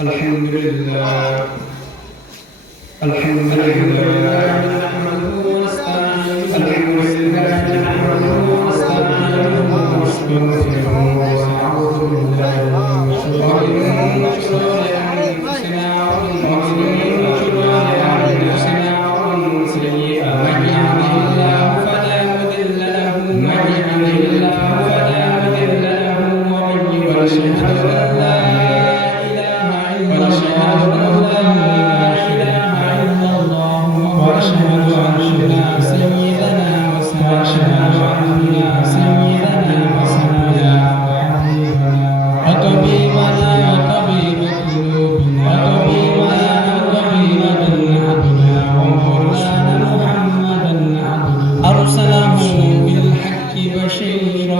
الحمد لله الحمد لله نحمده ونستعينه ونستغفره ونعوذ بالله من شرور أنفسنا ومن سيئات أعمالنا فلا مضل له ومن يضلل وأشهد أن سيدنا وحبيبنا وطبيبنا وطبيب قلوبنا وطبيب ذنوبنا ومولانا محمدا عبده أرسله بالحق بشيرا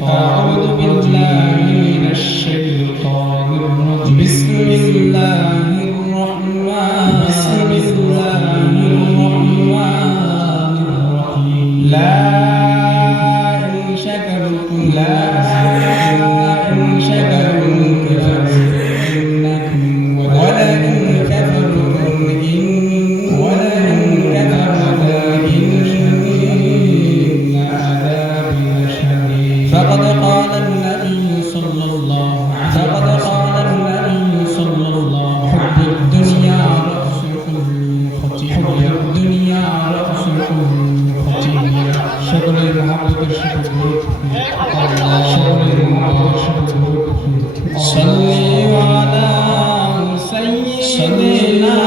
أعوذ بالله من الشيطان الرجيم بسم الله الرحمن الرحيم لا إن شكرتم كفرتم ولئن كفرتم فقد قال النبي صلى الله عليه وسلم حب الدنيا رأس كل خطيئة شغل المحبة صلي على سيدنا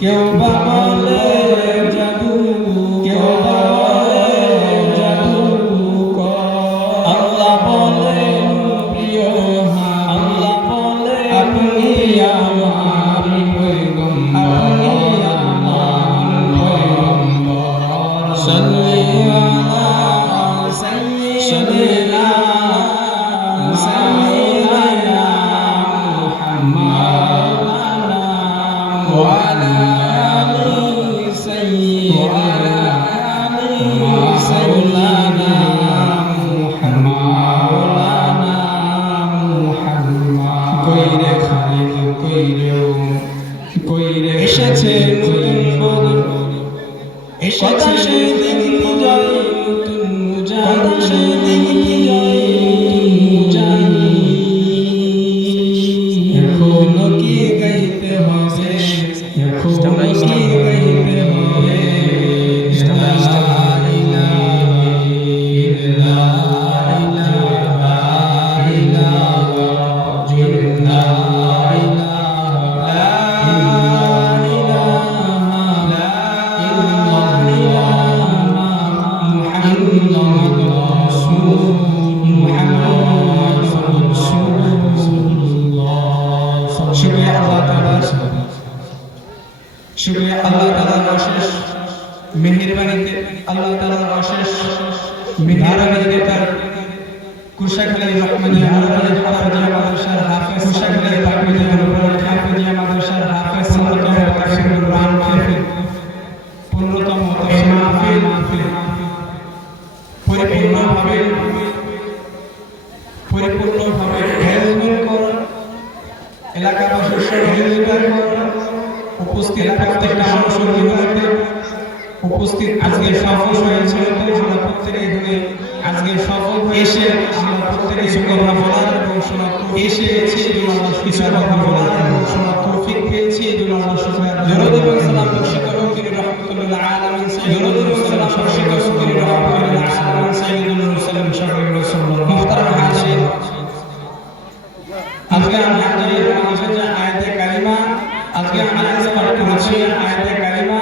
কেউ বা বলে জাদু আল্লাহ বলেন প্রিয় আল্লাহ বলে আপনি আমার পয়গম্বর সাল্লি আলা সাইয়্যিদিনা মুহাম্মদ ওয়া আলা এসেছে নতুন বদর কথা সেদিন বিজয় নতুন এখনো কি গাইতে হবে শুকরিয়া আল্লাহ তাআলার অশেষ মেহেরবানিতে তার কুশাখালী রহমানিয়া হাফেজিয়া মাদ্রাসার হাফেজ কুশাখালী হাফেজিয়া মাদ্রাসার হাফেজ কুরআন হাফেজ 15তম এই মাহফিল পরিপূর্ণভাবে হেলমেট করার এলাকাবাসীর সহযোগিতা করার উপস্থিত প্রত্যেকটা মানুষের বিপরীতে উপস্থিত আজকে সফল হয়েছে আমরা প্রত্যেকে এখানে আজকে সফল এসে আমরা প্রত্যেকে শুকরিয়া বলার এবং এসেছি কিছু কথা বলার এবং শোনার তৌফিক পেয়েছি এই জন্য আমরা শুকরিয়া দরুদ এবং সালাম বর্ষিত হোক তিনি রাহমাতুল আলামিন দরুদ এবং সালাম বর্ষিত হোক তিনি রাহমাতুল আলামিন সাইয়্যিদুল মুরসালিন শাফিউর রাসূলুল্লাহ মুহতারাম হাজির আজকে আমরা যে আয়াতে কারিমা আজকে আমরা পাঠ করেছি আয়াতে কারিমা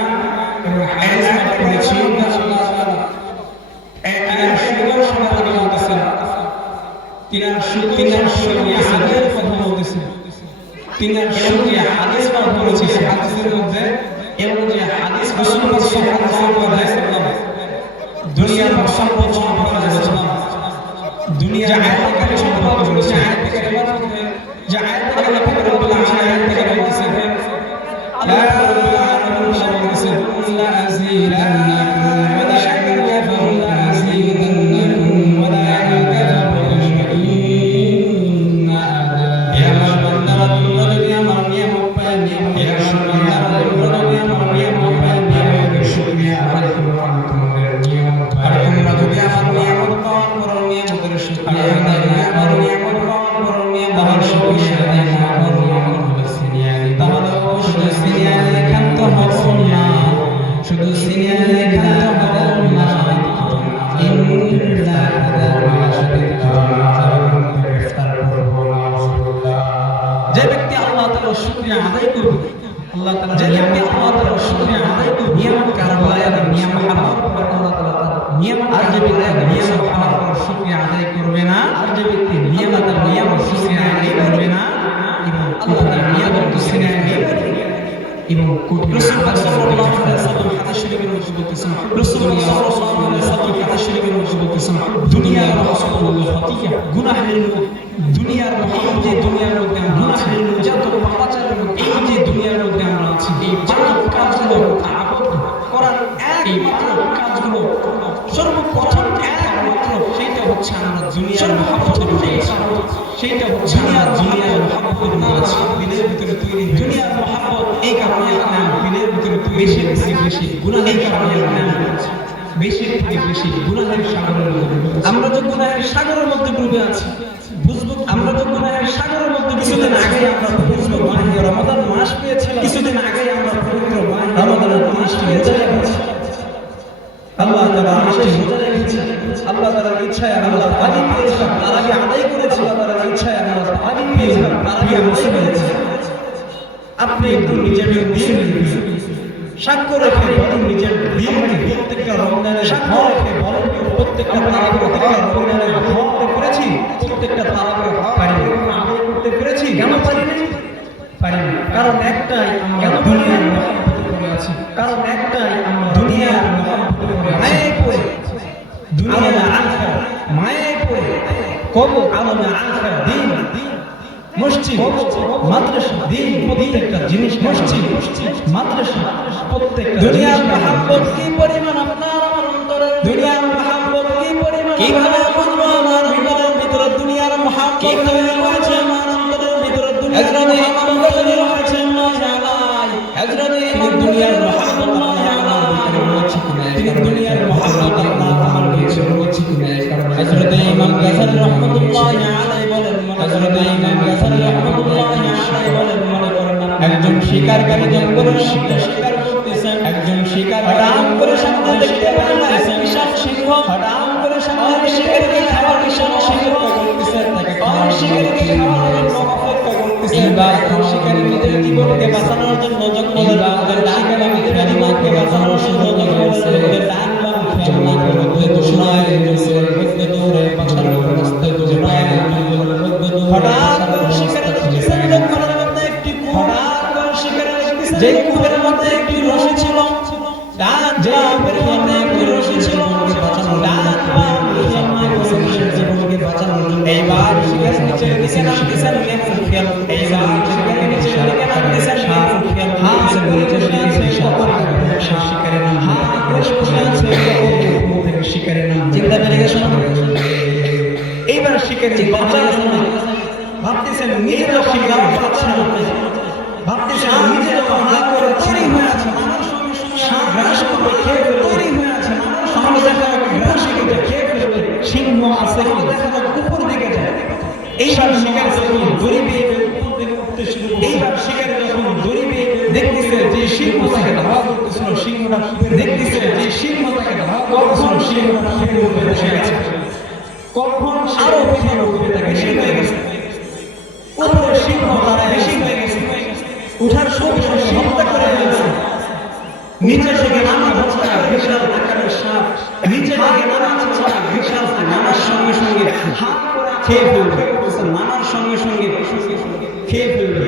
তিনার সঙ্গে হাদিসের কথা বলতেছে, তিনার সঙ্গে হাদিস পাঠ করেছে। হাদিসের মধ্যে এমন যে হাদিস রাসূলুল্লাহ সাল্লাল্লাহু আলাইহি ওয়াসাল্লাম দুনিয়ার সম্পদ সম্পর্কে বলেছিলেন, দুনিয়ার আয়াতকে সম্পর্কে বলেছেন। আয়াতকে মধ্যে যে আয়াতকে আল্লাহ রাব্বুল আলামিন বলতেছেন, লা রাব্বুল আলামিন বলতেছেন, লা আযীদান্নাকুম ওয়া লা ইয়াকাফু লা আযীদান্নাকুম ওয়া লা ইয়াকাফু ইন্না আযা ইয়া বান্দারা তোমরা যদি আমার নিয়ামত পালন করো, ইয়া বান্দারা তোমরা যদি আমার নিয়ামত পালন করো, শুকরিয়া আদায় করো, তোমাদের নিয়ামত আর তোমরা যদি আমার নিয়ামত পালন করো, নিয়ামতের শুকরিয়া আদায় না করো, নিয়ামত পালন করো, নিয়ামতের শুকরিয়া আদায় না করো, নিয়ামতের সিনিয়ানি তাহলে শুধু সিনিয়ানি খান্ত হবে না, শুধু সিনিয়ানি খান্ত হবে না, ইন্না আযাবা শাদীদ ইফতার করব। যে ব্যক্তি আল্লাহ তাআলার শুকরিয়া আদায় করবে, আল্লাহ তাআলা যে ব্যক্তি আল্লাহ তাআলার শুকরিয়া আদায় করবে, নিয়ামত কারবালায় নিয়ামত হারাম করে আল্লাহ তাআলা নিয়ামত আর যে ব্যক্তি নিয়ামত হারাম করে শুকরিয়া আদায় করবে না, আর যে ব্যক্তি নিয়ামতের নিয়ামত শুকরিয়া আদায় করবে না এবং আল্লাহ তাআলা নিয়ামত শুকরিয়া আদায় করবে এবং রাসূলুল্লাহ সাল্লাল্লাহু আলাইহি ওয়াসাল্লাম হাদিস শরীফের মধ্যে বলতেছেন, রাসূলুল্লাহ সাল্লাল্লাহু আলাইহি ওয়াসাল্লাম হাদিস শরীফের মধ্যে বলতেছেন, দুনিয়ার রাসূলুল্লাহ ফাতিয়া গুনাহের দুনিয়ার মধ্যে, যে দুনিয়ার মধ্যে আমরা আছি, যত পাপাচারের মধ্যে, এই যে দুনিয়ার মধ্যে আমরা আছি, এই যত কাজগুলো করার একমাত্র কাজগুলো সর্বপ্রথম একমাত্র সেইটা হচ্ছে আমরা দুনিয়ার মহব্বতের রয়েছে, সেইটা হচ্ছে দুনিয়ার মহব্বতের রয়েছে, দিলের ভিতরে তৈরি দুনিয়ার মহব্বত। এই কারণে নাম দিলের ভিতরে বেশি বেশি বেশি গুনাহ, এই কারণে নাম বেশি থেকে বেশি গুনাহের সাগরের মধ্যে। আমরা তো গুনাহের সাগরের মধ্যে ডুবে আছি, বুঝবো আমরা তো গুনাহের সাগরের মধ্যে। কিছুদিন আগে আমরা পবিত্র মাহে রমাদান মাস পেয়েছিলাম, কিছুদিন আগে আমরা পবিত্র মাহে রমাদানের মাসটি রোজা রেখেছি, আল্লাহ তাআলা মাসটি রোজা রেখেছি, আল্লাহ তাআলার ইচ্ছায় আমরা পানি পেয়েছিলাম, তার আগে আদায় করেছি, আল্লাহ তাআলার ইচ্ছায় আমরা পানি পেয়েছিলাম, তার আগে মুসলিম হয়েছি। আপনি একটু নিজের দিন সাক্ষ্য রেখে বলেন, নিজের দিনকে প্রত্যেকটা রমজানের সাক্ষ্য রেখে বলেন, প্রত্যেকটা তারাবির রমজানের হক করতে পেরেছি, প্রত্যেকটা তারাবির হক আদায় করতে পেরেছি। কেন পারিনি? পারিনি কারণ একটাই, আমরা দুনিয়ার মহব্বতে পড়ে আছি, কারণ একটাই আমরা দুনিয়ার মহব্বতে পড়ে আছি, মায়ায় পড়ে, দুনিয়ার আখিরাত মায়ায় পড়ে, কবর আলামে আখিরাত দিন মসজিদ মাদ্রাসা দিন প্রত্যেকটা জিনিস, মসজিদ মাদ্রাসা প্রত্যেকটা দুনিয়ার মহব্বত কি পরিমাণ আপনার আমার অন্তরে, দুনিয়ার মহব্বত কি পরিমাণ, কিভাবে বুঝবো আমার অন্তরের ভিতরে দুনিয়ার মহব্বত কিভাবে রয়েছে, আমার অন্তরের ভিতরে দুনিয়ার মহব্বত রয়েছে। হযরত ইমাম দুনিয়ার মহব্বত আমার ভিতরে রয়েছে কিনা, তিনি দুনিয়ার মহব্বত আমার ভিতরে রয়েছে কিনা। হযরত ইমাম গাযযালী রাহমাতুল্লাহি আলাইহি বলেন, হযরত ইমাম গাযযালী রাহমাতুল্লাহি আলাইহি বলেন, মনে করেন একজন শিকারকারী জঙ্গলের শিকার করতেছেন, একজন শিকার হঠাৎ করে সামনে দেখতে পেলেন বিশাল সিংহ, হঠাৎ করে সামনে শিকারকে খাওয়ার বিশাল সিংহ করতেছেন, তাকে কোন শিকারকে খাওয়ার জন্য অপেক্ষা করতেছেন। এইবার শিকারী নিজের জীবনকে বাঁচানোর জন্য যখন শিকারী নিজের জীবনকে বাঁচানোর জন্য যখন ডান বাম খেলা করতে দুশনায় গেছে, মধ্যে দৌড়ে বাঁচানোর রাস্তা দুশনায় হঠাৎ করে শিকারী দেখতেছেন জঙ্গলের মধ্যে একটি হঠাৎ করে শিকারী দেখতেছেন যে কুয়োর মধ্যে একটি রশি ছিল, ডান বামের মধ্যে একটি রশি ছিল বাঁচানোর, ডান বাম জীবনকে বাঁচানোর জন্য। এইবার শিকারী নিচের দিকে নামতেছেন লেবুর খেয়াল, এইবার শিকারী নিচের দিকে নামতেছেন লেবুর খেয়াল, হাত বসে আছে শিকারের নাম, হাত বসে আছে শিকারের নাম, চিন্তা করে গেছেন। এইবার শিকারী বাঁচার জন্য ভাবতেছেন নিজের শিকার পাচ্ছেন, ভাবতেছেন নিজের হাত করে তৈরি হয়ে আছে, মানুষ গ্রাস করবে খেয়ে তৈরি হয়ে আছে, মানুষ দেখা গ্রাস করবে খেয়ে ফেলবে, সিংহ আছে দেখা উপর দিকে যায়। এইবার শিকার যখন দড়ি পেয়ে উপর দিকে উঠতে শুরু, এইবার শিকার যখন দড়ি পেয়ে দেখতেছে যে সিংহ তাকে ধাওয়া করতেছিল, সিংহটা দেখতেছে যে সিংহ তাকে ধাওয়া করতেছিল, সিংহটা উপরে উঠে বসে গেছে। কখন আরো বেশি উঠবে তাকে বেশি হয়ে গেছে, উপরে সিংহ তারা বেশি হয়ে গেছে, উঠার সঙ্গে সঙ্গে হত্যা করে গেছে। নিচে থেকে নামা হচ্ছে বিশাল আকারের সাপ, নিচে থেকে নামা হচ্ছে বিশাল আকারের সঙ্গে সঙ্গে হা করে খেয়ে ফেলবে, নামার সঙ্গে সঙ্গে খেয়ে ফেলবে।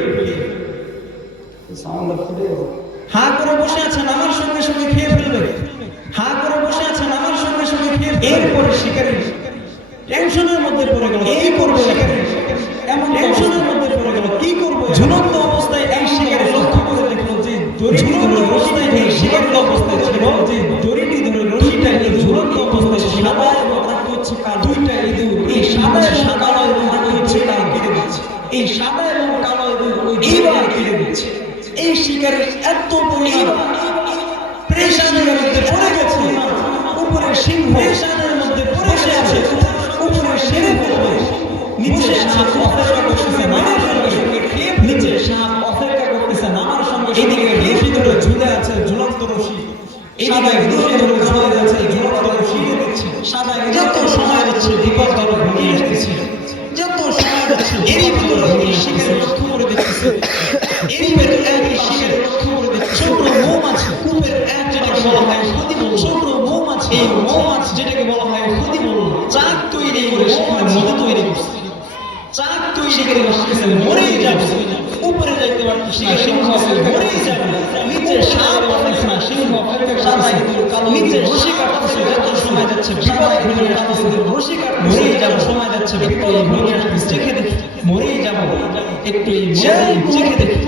হা করে বসে আছে, নামার সঙ্গে সঙ্গে খেয়ে ফেলবে। হা করে বসে আছে, নামার সঙ্গে সঙ্গে খেয়ে ফেলবে। এরপরে শিকারী টেনশনের মধ্যে পড়ে গেল, এই করবে শিকারী, এমন টেনশনের মধ্যে পড়ে গেল, কি করবে? ঝুলন্ত অবস্থায় এই শিকারী লক্ষ্য করে দেখলো যে ঝুলন্ত অবস্থায় এই শিকারীর অবস্থায় ছিল যে দড়িটি ধরে রশিটা এই ঝুলন্ত অবস্থায় সাদা এবং আরেকটি হচ্ছে কালো, দুইটা ইঁদুর এই সাদা এবং কালো এবং আরেকটি হচ্ছে কালো কেটে দিচ্ছে। এই সাদা এবং কালো ইঁদুর ওই এইবার কেটে দিচ্ছে। এই শিকারী এত পরিমাণ প্রেশারের মধ্যে পড়ে গেছে, উপরে সিংহ প্রেশারের মধ্যে বসে আছে, উপরে সেরে পড়বে, নিচে সাপ অপেক্ষা করতেছে নামার সঙ্গে সঙ্গে খেয়ে, নিচে সাপ অপেক্ষা করতেছে নামার সঙ্গে, এদিকে রশি ধরে ঝুলে আছে ঝুলন্ত রশি, সাদা ইঁদুর ধরে ঝুলে যাচ্ছে ঝুলন্ত রশি দিচ্ছে। সাদা যত সময় যাচ্ছে বিপদ ধরে ঘনিয়ে আসতেছে, যত সময় যাচ্ছে এরই ভিতরে এই শিকারী লক্ষ্য করে দেখতেছে, এরই ভিতরে এই শিকারী লক্ষ্য করে দেখতেছে ছোট মৌমাছি, কূপের এক যেটাকে বলা হয় ক্ষতিমূল, ছোট মৌমাছি, এই মৌমাছি যেটাকে বলা হয় ক্ষতিমূল চাক তৈরি করে সেখানে মধু তৈরি করছে। চাক তৈরি করে বসতেছে, মরেই যাবে, উপরে যাইতে পারতেছে না, সিংহ মরেই যাবে, নিচে সাপ আসতেছে না, সিংহ সাদা ইঁদুর কালো, নিচে রশি কাটতেছে, যত সময় যাচ্ছে বিপদ ঘনিয়ে আসতেছে, রশি কাটতেছে, মরেই যাবে, সময় যাচ্ছে বিপদ ঘনিয়ে আসতেছে, চেখে দেখি মরেই যাব, একটু এই চেখে দেখি।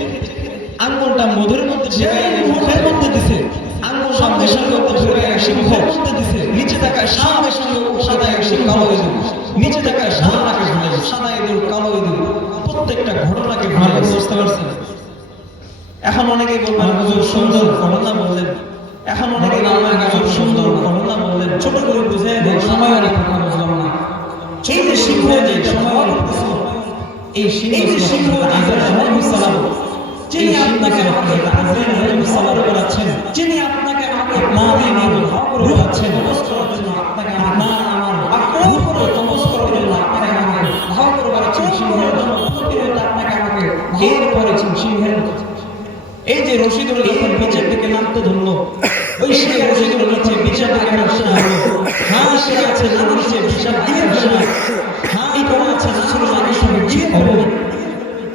আঙ্গুলটা মধুর মধ্যে মুখের মধ্যে দিছে, আঙ্গুল সঙ্গে সঙ্গে সিংহের মধ্যে দিছে, নিচে তাকায় সাপের সঙ্গে সাদা ইঁদুর কালো ইঁদুর, নিচে তাকায় ঘটনাকে ভুলে গেছে, সাদা ইঁদুর কালো ইঁদুর প্রত্যেকটা ঘটনাকে ভুলে গেছে। বুঝতে পারছেন? এখন অনেকেই বলবেন হুজুর সুন্দর ঘটনা বললেন, এখন অনেকে বলবেন হুজুর সুন্দর ঘটনা বললেন, ছোট করে বুঝে দেন, সময় অনেক কথা বুঝলাম না। এই যে সিংহ যে সময় করতেছিল, এই সিংহ আজরাইল আলাইহিস সালাম, যিনি আপনাকে আজরাইল আলাইহিস সালাম করাচ্ছেন, যিনি আপনাকে আপনার রূহ যাচ্ছেন তপস করার জন্য, আপনাকে আপনার আমার আক্রমণ করে তপস করার জন্য আপনাকে আমাকে ধাওয়া করে বেড়াচ্ছেন, সিংহের জন্য প্রতিনিয়ত আপনাকে আমাকে ঘের করেছেন সিংহের। এই যে রশি ধরে যখন নিচের দিকে নামতে ধরলো, ওই শিকার রশি ধরে নিচে বিচার দিকে নামতে ধরলো, হ্যাঁ সে আছে নিচে বিচার দিকে বসে, হ্যাঁ এই করা আছে ছিল মানুষ সঙ্গে ঠিক হবে,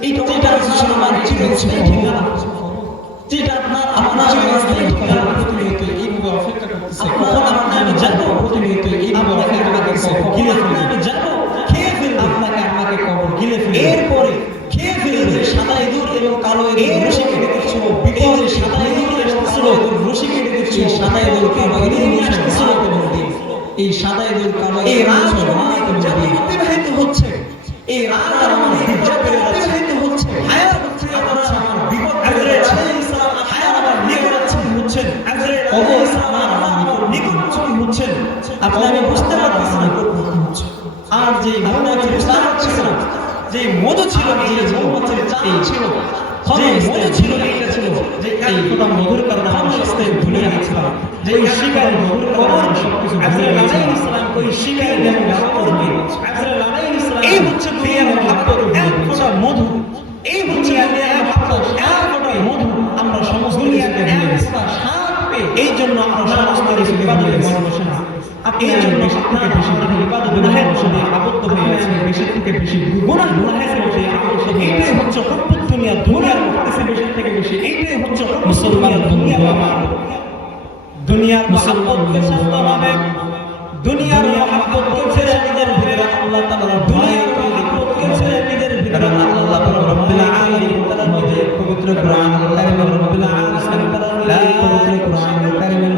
এই যেটা ছিল মানুষ ঠিক আছে ঠিক না, যেটা আপনার আপনার প্রতিনিয়ত এইভাবে অপেক্ষা করতেছে, কখন আপনি আমি যাবো, প্রতিনিয়ত এইভাবে অপেক্ষা করতেছে, গিলে ফেলবে, আমি যাবো খেয়ে ফেলবে, আপনাকে আমাকে কবর গিলে ফেলবে, এরপরে খেয়ে ফেলবে। সাদা ইঁদুর এবং কালো ইঁদুর রশি কেটে দিচ্ছিল, বিপদে সাদা ইঁদুর আসছিল, রশি কেটে দিচ্ছিল, সাদা ইঁদুর কালো ইঁদুর নিয়ে আসছিল, এই সাদা ইঁদুর কালো এই রাত অতিবাহিত হচ্ছে, এই রাত অতিবাহিত হচ্ছে, হায়াত হচ্ছে আমার বিপদ আপনি আমি বুঝতে পারতেছি না, আর যে মৌমাছি বুঝতে পারতেছি না, যে মধু ছিল, যে মৌমাছির চাই ছিল, যে মধু ছিল, এইটা ছিল যে এই ফোঁটা মধুর কারণে আমি সস্তায় ভুলে গেছিলাম, যে ওই শিকারী মধুর কারণে সবকিছু আজরাইল আলাইহিস সালাম ওই শিকারী যেমন গাছপালা হয়ে গেছে, আজরাইল আলাইহিস সালাম এই হচ্ছে দুনিয়ার মহাব্বত, এক ফোঁটা মধু, এই হচ্ছে এক ফোঁটা মধু আমরা সমস্ত দুনিয়াকে ভুলে গেছি। এই জন্য আমরা সমস্ত কিছু ইবাদতে মন বসে না, এই জন্য আপনার বেশি গুনাহের মধ্যে আবদ্ধ হয়ে আছে, বেশি থেকে বেশি গুনাহের মধ্যে আবদ্ধ হয়ে আছে। এইটাই হচ্ছে হুব্বুদ দুনিয়া, দুনিয়ার মধ্যে বেশি থেকে বেশি, এইটাই হচ্ছে মুসলমান দুনিয়া আমার দুনিয়ার মহব্বতকে ছাড়তে হবে, দুনিয়ার মহব্বতকে ছেড়ে নিজের ভিতরে আল্লাহ তাআলা দুনিয়ার মহব্বতকে ছেড়ে নিজের ভিতরে আল্লাহ রাব্বুল আলামিন তাআলা মধ্যে পবিত্র কোরআন কারীমের রাব্বুল আলামিন লা পবিত্র কোরআন কারীমের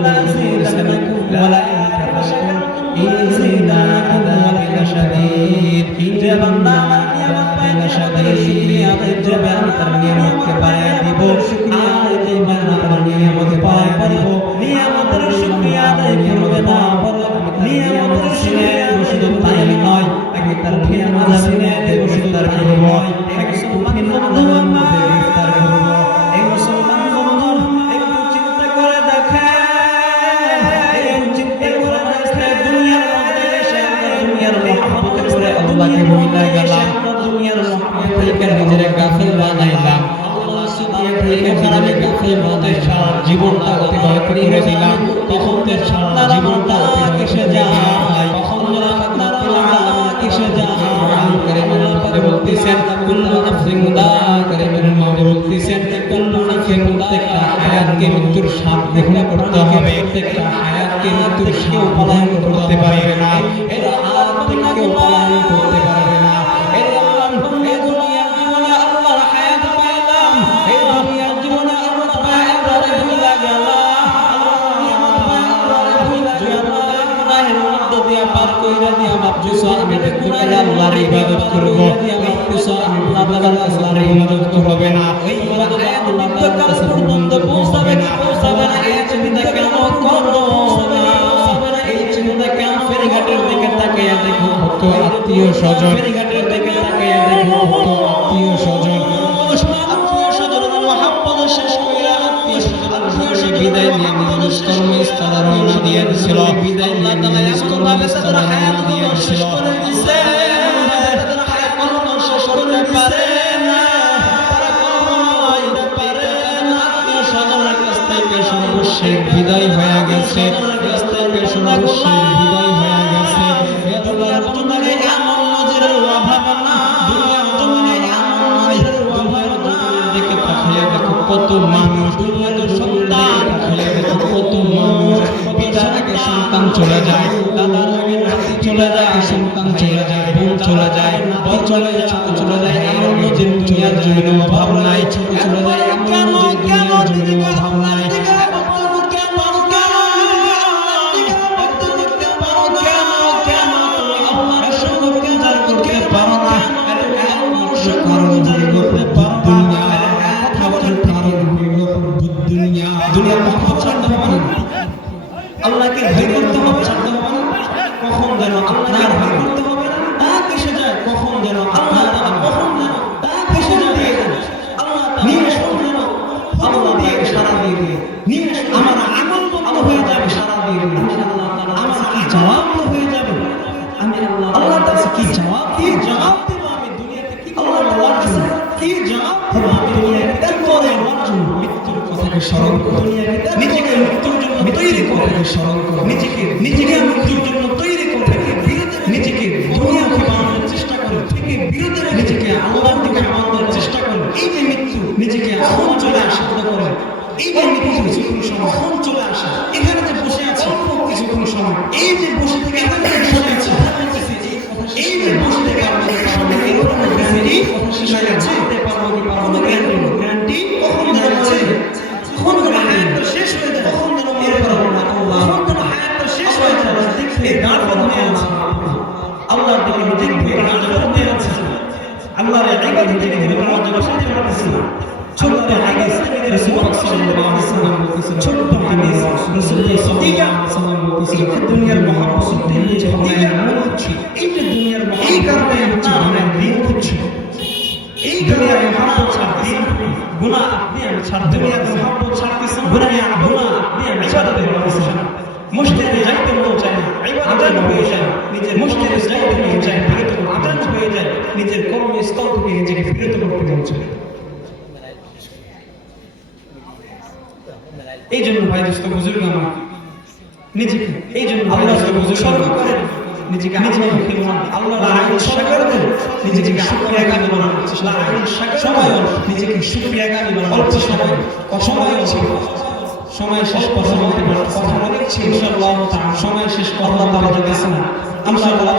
জীবনটা অতিবাহিত করে দিলাম, তখন জীবনটা এসে যায়, তখন হায়াতকে মৃত্যুর স্বাদ গ্রহণ করতে হবে, প্রত্যেকটা হায়াতকে মৃত্যুর স্বাদ পলায়ন করতে পারবে না, এরা আর কেউ পলায়ন করতে পারবে না। এই দুনিয়ার জীবনে আল্লাহর হায়াত পাইলাম, এই দুনিয়ার জীবনে আল্লাহ পায়ারে ভুলা গেলাম, আল্লাহর নিয়ামত পায়ারে ভুলা গেলাম, গুনাহের মধ্য দিয়া পার কইরা দিয়া ভাবছস আমি দেখতে পেলে আল্লাহর ইবাদত করব, ভাবছস আমি আল্লাহর ইবাদত করব না, এই হায়াত মৃত্যুকাল পর্যন্ত পৌঁছাবে না, এই চিন্তা কেন করো না, এই চিন্তা কেন? ফেরিঘাটের দিকে তাকাইয়া দেখো কত আত্মীয় স্বজন, ফেরিঘাটের দিকে তাকাইয়া দেখো কত আত্মীয় স্বজন, আত্মীয় স্বজনের মহব্বত শেষ কইরা আত্মীয় স্বজনের বিদায় নিয়ে নিজ কর্মস্থলে রওনা দিয়ে দিছিল, বিদায় নিয়ে নিজ কর্মস্থলে রওনা দিয়ে দিছিল, তাদের হায়াত কখনো শেষ করতে পারে না, তারা কখনোই পারে না। আত্মীয় স্বজনের কাছ থেকে সর্বশেষ বিদায় হয়ে গেছে, কাছ থেকে সর্বশেষ বিদায় হয়ে গেছে। দুনিয়ার জমিনে এমন নজরের অভাব না, দুনিয়ার জমিনে এমন নজরের অভাব না। দেখে তাকিয়ে দেখো কত মানুষ, দুনিয়ার সন্তান তাকিয়ে দেখো কত মানুষ, পিতার আগে সন্তান চলে যায়, দাদার আগে নাতি চলে যায়, সন্তান চলে যায়, বোন চলে যায়, বড় চলে যায়, ছোট চলে যায়। এমন নজর দুনিয়ার জমিনে অভাব নাই, ছোট চলে যায়, এমন নজর দুনিয়ার জমিনে অভাব নাই। আল্লাহকে ভয় করতে হবে, ছাড়তে হবে না। কখন যেন আপনার ভয় করতে হবে না, তা কেসে যায়, কখন যেন আপনার কখন যেন তা কেসে যাবে, আল্লাহ নিয়ে যেন আল্লাহ তাকে সারা দিয়ে দিয়ে নিয়ে আমার আমল বন্ধ হয়ে যাবে, সারা দিয়ে দিয়ে আল্লাহ আমার কি জবাব হয়ে যাবে, আমি আল্লাহর কাছে কি জবাব দেব, আমি দুনিয়াতে কি আল্লাহর কাছে কি জবাব দেব, আমি দুনিয়াতে ত্যাগ করে মৃত্যুর কথাকে স্মরণ করো, নিজেকে মৃত্যুর জন্য তৈরি করে স্মরণ করো, নিজেকে মৃত্যুর জন্য তৈরি করে নিজেকে দুনিয়াকে বানানোর চেষ্টা করো, থেকে বিরত নিজেকে আল্লাহর দিকে বানানোর চেষ্টা করো। এই যে মৃত্যু নিজেকে কখন চলে আসে করে, এই যে মৃত্যু কিছুক্ষণ সময় কখন চলে আসে, এখানে যে বসে আছে কিছুক্ষণ সময়, এই যে বসে থেকে এখানে বসে আছে, এই যে বসে থেকে আমাদের সামনে এই কথা শিখাই যাচ্ছে, পারবো কি পারবো না, গ্যারান্টি কখন যাচ্ছে, কখন হায়াত শেষ হয়ে যায়, কখন যেন মেরে পারবো না, কখন যেন হায়াত শেষ হয়ে যায়, দেখবে দাঁড় বন্ধে আছে, আল্লাহর দিকে নিজেকে দাঁড় বন্ধে আছে, আল্লাহর ইবাদত থেকে নিজেকে বসাতে পারতেছি না। ছোট্ট হাদিস রাসূল সাল্লাল্লাহু আলাইহি ওয়াসাল্লাম বলেছেন, ছোট্ট হাদিস রাসূল সাল্লাল্লাহু আলাইহি ওয়াসাল্লাম দুনিয়ার মহব্বত দিলে যে মন হচ্ছে, এই যে দুনিয়ার এই কারণে হচ্ছে আমার দিন হচ্ছে, এই দুনিয়ার মহব্বত ছাড় দিন গুনাহ আপনি আমি ছাড়, দুনিয়ার মহব্বত ছাড়তেছেন, গুনাহ আপনি আমি ইবাদতে করতেছেন, মসজিদে যাইতে মন চায় না, আযান হয়ে যায়, নিজের মসজিদে যাইতে মন চায়, আযান হয়ে যায়, নিজের কর্মস্থল থেকে নিজেকে বিরত করতে মন চায়। এই জন্য ভাই দোস্ত বুজুর্গ আমার নিজেকে, এই জন্য আল্লাহ বুজুর্গ স্মরণ করেন, নিজেকে আল্লাহর আইন সাকার দেন, নিজেকে শুকরিয়াকারী বানান, নিজেকে শুকরিয়াকারী বানান। অল্প সময় আছে, সময় শেষ, কথা বলতে পারছি, কথা অনেক ছিল, ইনশাআল্লাহ সময় শেষ, আল্লাহ তাআলা দিয়েছেন, ইনশাআল্লাহ।